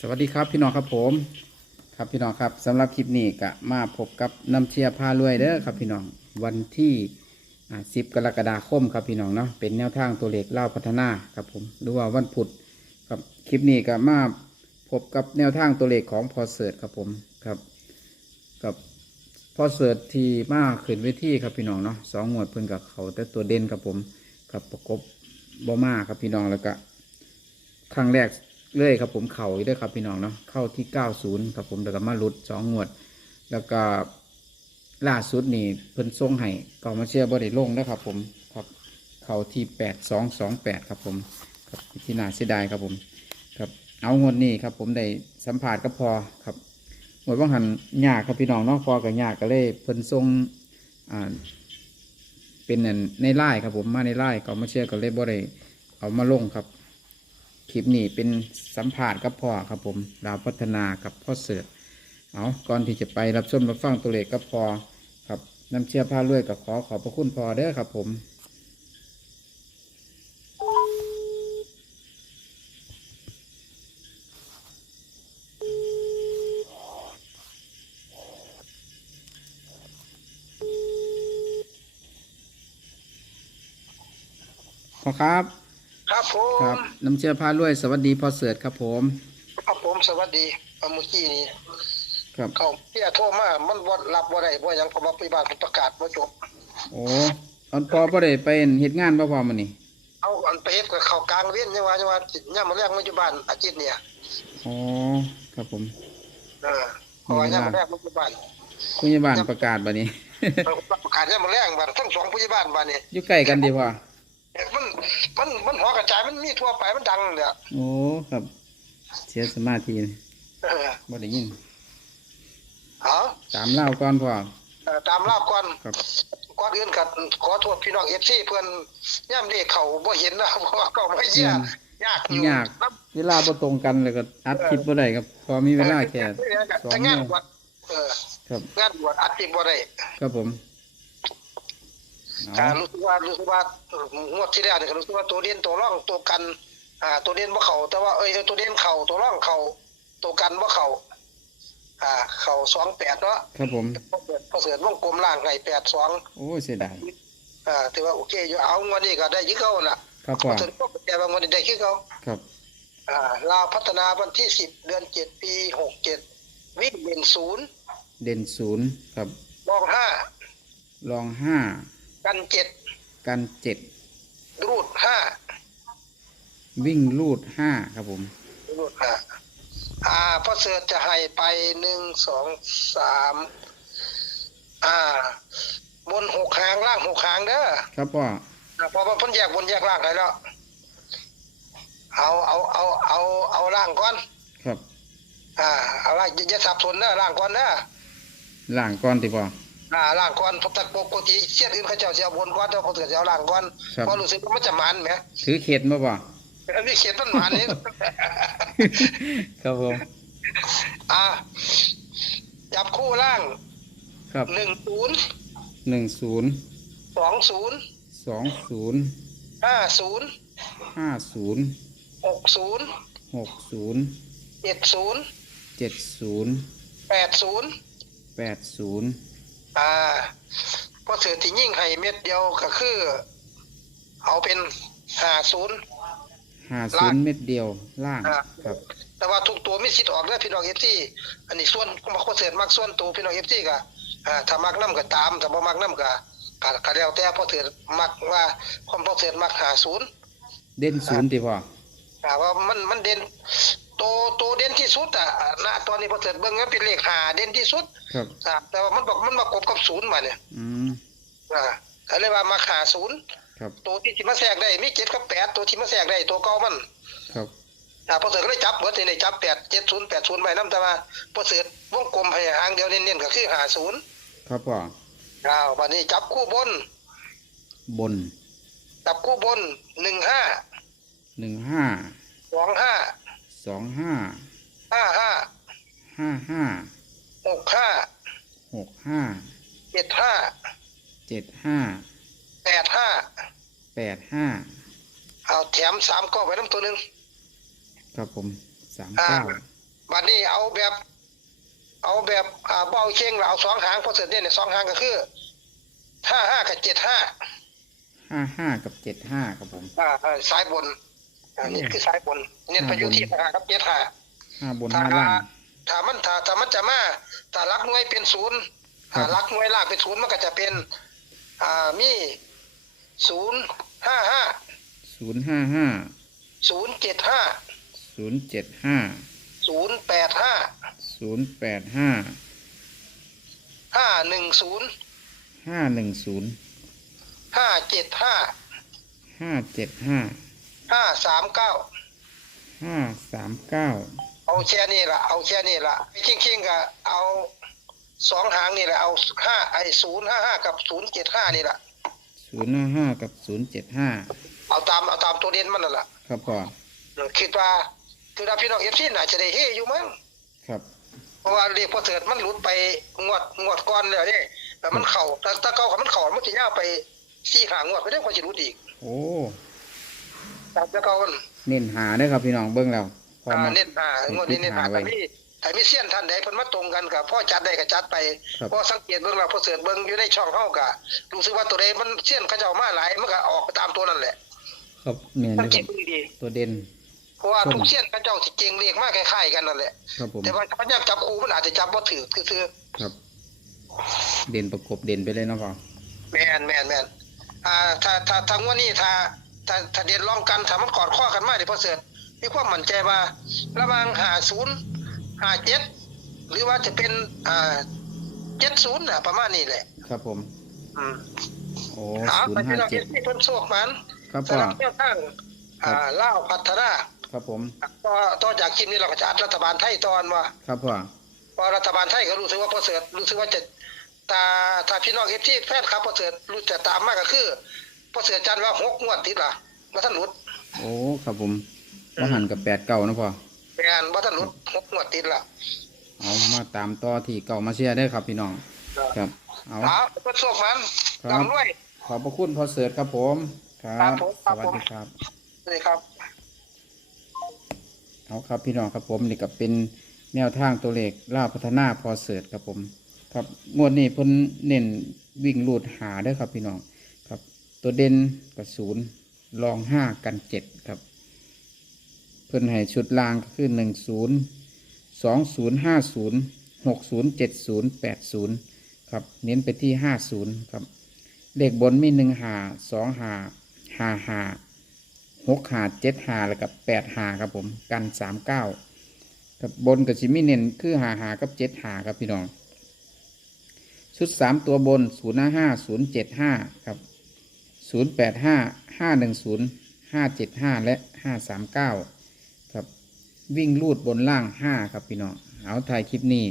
สวัสดีครับพี่น้องครับผม ครับพี่น้องครับสำหรับคลิปนี้ก็มาพบกับน้ำเชียร์พารวยเด้อครับพี่น้องวันที่สิบกรกฎาคมครับพี่น้องเนาะเป็นแนวทางตัวเลขเล่าพัฒนาครับผมหรือว่าวันพุธครับคลิปนี้ก็มาพบกับแนวทางตัวเลขของพอเสิร์ตครับผมครับกับพอเสิร์ตที่มาขึ้นเวทีครับพี่น้องเนาะสองหมวดเพิ่นกับเขาแต่ตัวเด่นครับผมกับประกบบอมาครับพี่น้องแล้วก็ครั้งแรก เลยครับผมเข่าอีกด้วยครับพี่น้องเนาะเข้าที่90ครับผมแล้วก็มาลุดสองงวด แล้วก็ล่าสุดนี่เพิ่นส่งให้ก็มาเชื่อบ่ได้ลงนะครับผมครับเข้าที่8228ครับผมครับที่น่าเสียดายครับผม ครับเอางวดนี้ครับผมได้สัมผัสก็พอครับงวดว่างหันยากครับพี่น้องเนาะพอกับยากก็เลยเพิ่นส่งอ่าเป็นในไล่ครับผมมาในไล่ก็มาเชื่อก็เลยบ่ได้เอามาลงครับ คลิปนี้เป็นสัมผัสกับพ่อครับผมดาวพัฒนากับพ่อเสือเอาก่อนที่จะไปรับชมรับฟังตัวเลขกับพ่อครับน้ำเชื่อผ้าเลื่อยกับขอขอบพระคุณพ่อเด้อครับผมพ่อครับ ครับผครัมบน้ำเชื่อผ้าเลื่อยสวัสดีพ่อเสือครับผมครับผมสวัสดีเอาเมื่อกี้นี้ครับเขาเพี่ยโทรมามันบ่รับบ่ได้บ่หยังเพราะว่าปฏิบัติประกาศบ่จบ โอ้ตอนพ่อพ่ได้ไปเฮ็ดงานพ่อพ่อมันนี่เอาอันไปเฮ็ดกับเขากลางเว้นยังว่ายังว่าย่ามมาแรกมาอยู่บ้านอาทิตย์เนี่ยอ๋อครับผมเออเพราะว่าย่ามมาแรกมาอยู่บ้านผู้ใหญ่บ้านประกาศบัดนี้ เออประกาศย่ามมาแรกบ้านทั้งสองผู้ใหญ่บ้านบ้านนี่อยู่ใกล้กันดีพ่อ มันมันมันหัวกระจายมันมีทั่วไปมันดังเนี่ยโอ้ครับ เสียสมาธิเออบ่ได้ยินเอาตามเล่าก่อนพ่อเออตามลาบก่อนครับ ก่อนอื่นก็ขอโทษพี่น้อง FC เพิ่นย่ามเลขเขาบ่เห็นนะเพราะว่าเขาไม่เยี่ยยากอยู่ยากเวลาบ่ตรงกันเลยก็อัดคลิปบ่ได้ครับ พอมีเวลาแค่สองแต่โมงานงบวชเออครับ งานบวชอัดติบ่ได้ครับผม กาเอารู้สึกว่ารู้สึกว่าเอ่องวดที่แล้วนี่ก็รู้สึกว่าตัวเด่นตัวร่องตัวกัน อ่า ตัวเด่นบ่เข้าแต่ว่าเอ้ยตัวเด่นเข้าตัวร่องเข้าตัวกันบ่เข้าอ่า เข้า28เนาะครับผมพอเกิดพอเสือวงกลมล่างให้82โอ้เสียดายอ่าถือว่าโอเคอยู่เอางวดนี้ก็ได้คือเก่าน่ะครับพพ่ออเสือก็แต่ว่างวดนี้ได้คือเก่าครับ อ่าลาวพัฒนาวันที่10เดือน7ปี67วิ่งเป็นศูนย์เด่นศูนย์ครับรองห้ารองห้า กันเจ็ดกันเจ็ดรูดห้าวิ่งลูดห้าครับผมรูดห้าอ่าพ่อเสือจะให้ไปหนึ่งสองสามอ่า บนหกหางล่างหกหางเด้อครับพ่ออ่าเพอเพิ่นแยกบนแยกล่างได้แล้วเอาเอาเอาเอาเอาล่างก่อน ครับ อ่า เอาล่างอย่าอย่าสับสนเด้อล่างก่อนเด้อล่างก่อนติพ่อ อ่าล่างก่อนเพราะแต่ปกติเสียดอื่นเขาเจ้าสิเอาบนก่อนแต่พอเสือจะเอาล่างก่อนครับเพราะรู้สึกว่ามันจะมันแหมถือเข็ดมาพ่ออันนี้เขียนมันมันนี่ ครับผม อ่าจับคู่ล่างครับหนึ่งศูนย์หนึ่งศูนย์สองศูนย์สองศูนย์ห้าศูนย์ห้าศูนย์หกศูนย์หกศูนย์เจ็ดศูนย์เจ็ดศูนย์แปดศูนย์แปดศูนย์ อ่าพอเสือที่ยิ่งให้เม็ดเดียวก็คือ เอาเป็นห้าศูนย์ ห้าศูนย์เม็ดเดียวล่างอ่าครับแต่ว่าทุกตัวมีสิทธิ์ออกได้อพี่น้องเอฟซีอันนี้ส่วนพอเสือมักส่วนตัวพี่น้องเอฟซีก็อ่าถ้ามักน้ำก็ตามถ้าบ่มักน้ำก็ก็ก็แล้วแต่พอเสือมักว่าความพอเสือมักห้าศูนย์ เด่นศูนย์ติพ่ออ่าว่ามันมันเด่นโตโตเด่นที่ สุดอะณตอนนี้พอเสร็จเบิ่งมันเป็นเลขหาเด่นที่สุดครับอ่าแต่ว่ามันบอกมันมากบกับศูนย์มาเนี่ยอืมอ่าก็เลยว่ามาหาศูนย์ครับตัวที่สิมาแทรกได้มีเจ็ดกับแปดตัวที่มาแทรกได้ตัวเก่ามัน ครับอ่าพอเสร็จก็เลยจับเบิดนี่จับแปดเจ็ดศูนย์แปดศูนย์ไว้นํแต่ว่าพอเสร็จวงกลมให้หางเดียวเน้นๆก็คือหาศูนย์ครับพ่ออ้าวบัดนี้จับคู่บน บน จับคู่บนหนึ่งห้าหนึ่งห้าสองห้าสองห้า ห้าห้าห้าห้าหกห้าหกห้าเจ็ดห้าเจ็ดห้าแปดห้าแปดห้าเอาแถมสามก้อไว้น้ำตัวหนึ่งครับผมสามอ่าเก้าบัดนี้เอาแบบ เอาแบบอ่าเบเอาเข่งแล้วเอาสองหางพอเสร็จเนี่ยเนี่ยสองหางก็คือห้าห้ากับเจ็ดห้าห้าห้ากับเจ็ดห้าครับผมอ่าอ่าสายบนอันนี้คือสายบนเนี่ยไปอยู่ที่ห้ากับเจ็ดห้า ห้าบนถ้าห้าล่าง ถ้ามันถ้าถ้ามันจะมาถ้ารักหน่วยเป็นศูนย์ครับถ้ารักหน่วยล่างเป็นศูนย์มันก็จะเป็น อ่ามีศูนย์ห้าห้าศูนย์ห้าห้าศูนย์เจ็ดห้าศูนย์เจ็ดห้าศูนย์แปดห้าศูนย์แปดห้าห้าหนึ่งศูนย์ห้าหนึ่งศูนย์ห้าเจ็ดห้าห้าเจ็ดห้าห้าสามเก้าห้าสามเก้า เอาแค่นี้ละเอาแค่นี้ละคิงคิงๆก็เอาสองหางนี่แหละเอาห้าไอศูนย์ห้าห้ากับศูนย์เจ็ดห้านี่แหละศูนย์ห้าห้ากับศูนย์เจ็ดห้าเอาตามเอาตามตัวเด่นมันนั่นแหละครับพ่อคิดว่าคือถ้าพี่น้องเอฟซีน่าจะได้เฮอยู่มั้งครับ เพราะว่าเรียกพอเถิดมันหลุดไปงวดงวดก่อนเลยเนี่ยแต่มันเข่าแต่ถ้าเก่าของมันเข่ามันจะยาวไปสี่หางวดไปได้กว่าจะรุดอีก โอ้แต่ถ้าเก่ามันเน้นหาได้อครับพี่น้องเบิ้งแล้ว พออ่ามา เน้นหางวดนี้เน้นหาหาไว้แต่มีแต่มีเสี้ยนท่านใดเพิ่นมาตรงกันกับพ่อจัดได้ก็จัดไปครับเพราะสังเกตเบิ่งแล้วพอเสิร์ชเบิ่งอยู่ในช่องเฮาก็รู้สึกว่าตัวใดมันเสี้ยนเขาเจ้ามาหลายมันก็ออกไปตามตัวนั่นแหละครับเนียนสัเลงยเกครัตบดูดีตัวเด่น ๆเพราะว่าครับ ทุกเสี้ยนเขาเจ้าสิเก่งเลขมากคล้ายๆกันนั่นแหละ ครับผมแต่ว่าเขาจับจับคู่มันอาจจะจับบ่ถูกคือครับ เด่นประกบเด่นไปเลยเนาะพ่อๆแม่นแม่นแม่นอ่าถ้าถ้าถ้างวดนี้ถ้าถ้าถ้าเด่นรองกันถ้ามันกอดข้อกันมาเดี๋ยวพอเสิร์ช มีความมั่นใจว่า ระหว่าง50 57หรือว่าจะเป็นอ่า70น่ะประมาณนี้แหละ ครับผม อืมโอ้หาศูนไปย์ที่ห้าเราเจ็เห็ดนที่เพิ่นโชคมันครับสพ่อลับเที่ยวตั้งอ่าเล่าวพัฒนาครับผม ต่อต่อจากคลิปนี้เราก็จะอัดรัฐบาลไทยตอนว่า ครับพ่อ พอรัฐบาลไทยก็รู้สึกว่าพอเสริฐรู้สึกว่าจะตาถ้าพี่น้องเอฟที่แฟนครับพอเสริฐรู้จะตามมากก็คือพอเสริฐจันว่าหกงวดติดล่ะว่าท่านหลุดโอ้ ครับผม ว่าหันกับแปดเก้านะพ่อแมนว่าท่านหลุดหกงวดติดล่ะเอามาตามต่อที่เก่ามาเชียร์ได้อครับพี่น้อง ครับ เอาเอาเพิ่นโชคมันครับลำด้วยขอบพระคุณพอเสิร์ตครับผม ครัครับบผมคสรับวัสผมดีครับนี่ครับ เอาครับพี่น้องครับผมนี่ก็เป็นแนวทางตัวเลขล่าวพัฒนาพอเสิร์ตครับผม ครับงวดนี้เพิ่นเน้นวิ่งลูดหาเด้อครับพี่น้อง ครับ ตัวเด่นกับศูนย์รองห้ากันเจ็ดครับ เพิ่นให้ชุดล่างก็คือหนึ่งศูนย์สองศูนย์ห้าศูนย์หกศูนย์เจ็ดศูนย์แปดศูนย์ครับเน้นไปที่ห้าศูนย์ครับเลขบนมีหนึ่งหาสองหาห้าหาหกหาเจ็ดหาแล้วกับแปดหาครับผมกันสามเก้ากับบนกับชิมิเน้นคือหาหากับเจ็ดหาครับพี่น้องชุดสามตัวบนศูนย์ห้าห้าศูนย์เจ็ดห้าครับศูนย์แปดห้าห้าหนึ่งศูนย์ห้าเจ็ดห้าและห้าสามเก้า วิ่งลูดบนล่างห้าครับพี่น้องเอาถ่ายคลิปนี้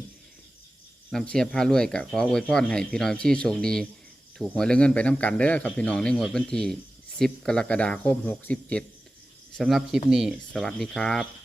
นำเชียร์พารวยกับขออวยพรให้พี่น้องที่โชคดี ถูกหวยเรื่องเงินไปน้ำกันเด้อครับพี่น้องในงวดวันที่10 กรกฎาคม 67สำหรับคลิปนี้ สวัสดีครับ